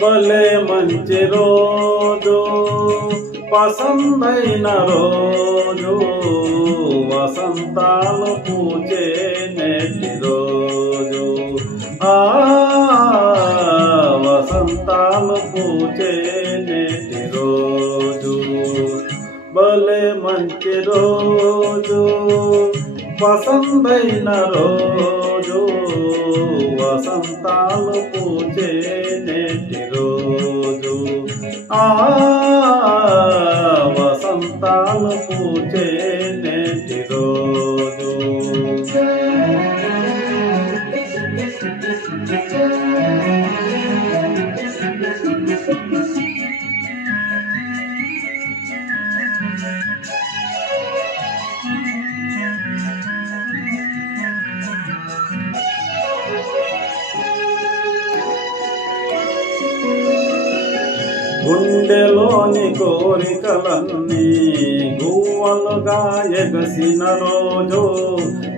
భలే మంచి రోజు పసందైన రోజు వసంతాలు పూచే నేటి రోజు వసంతాలు పూచే నేటి రోజు భలే మంచి రోజు పసందైన రోజు వసంతాలు పూచే నేటి రోజు వసంతాలు పూచే నేటి రోజు గుండెలోని కోరికలన్నీ గువ్వలుగా ఎగసిన రోజు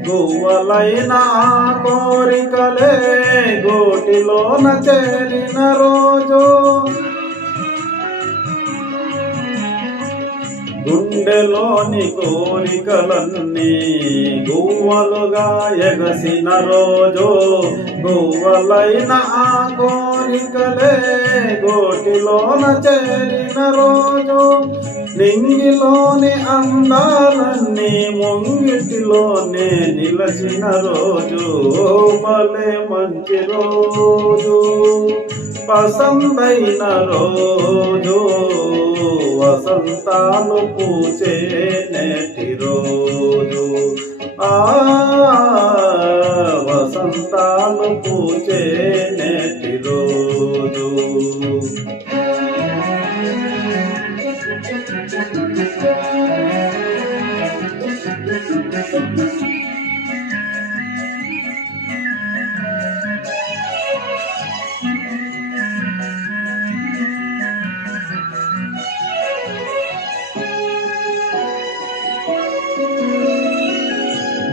గువ్వలైన కోరికలే గోటిలోన చేరిన రోజు గుండెలోని కోరికలన్నీ గువ్వలుగా ఎగసిన రోజు గువ్వలైన కోరికలే గోటిలోన చేరిన రోజు నింగిలోని అందాలన్నీ ముంగిటిలోనే నిలచిన రోజు భలే మంచి రోజు పసందైన రోజు వసంతాలు పూచే నేటి రోజు వసంతాలు పూచే నేటి రోజు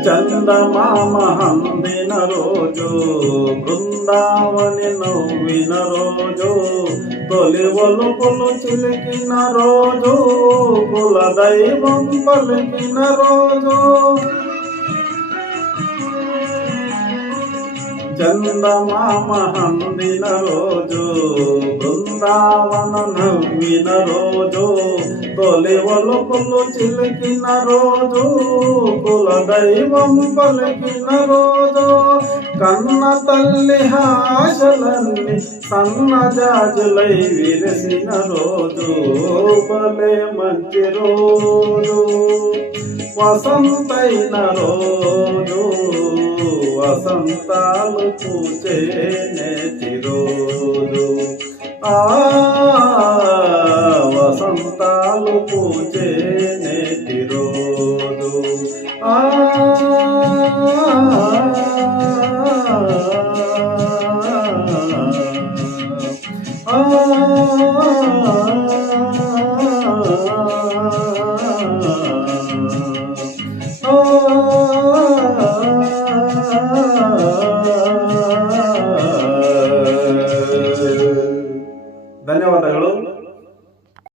చందమామ హందిన రోజు బృందావని నవ్విన రోజు తొలి ఒలుపులు చిలికిన రోజు కులదైవం పలికిన రోజు చందమామ హందిన రోజు బృందావన నవ్విన రోజు తొలి ఒలుపులు చిలికిన రోజు కులదైవం పలికిన రోజు కన్న తల్లి ఆశలన్నీ సన్నజాజులై విరిసిన రోజు భలే మంచి రోజు వసంతైన రోజు వసంతాలు పూచే నేటి రోజు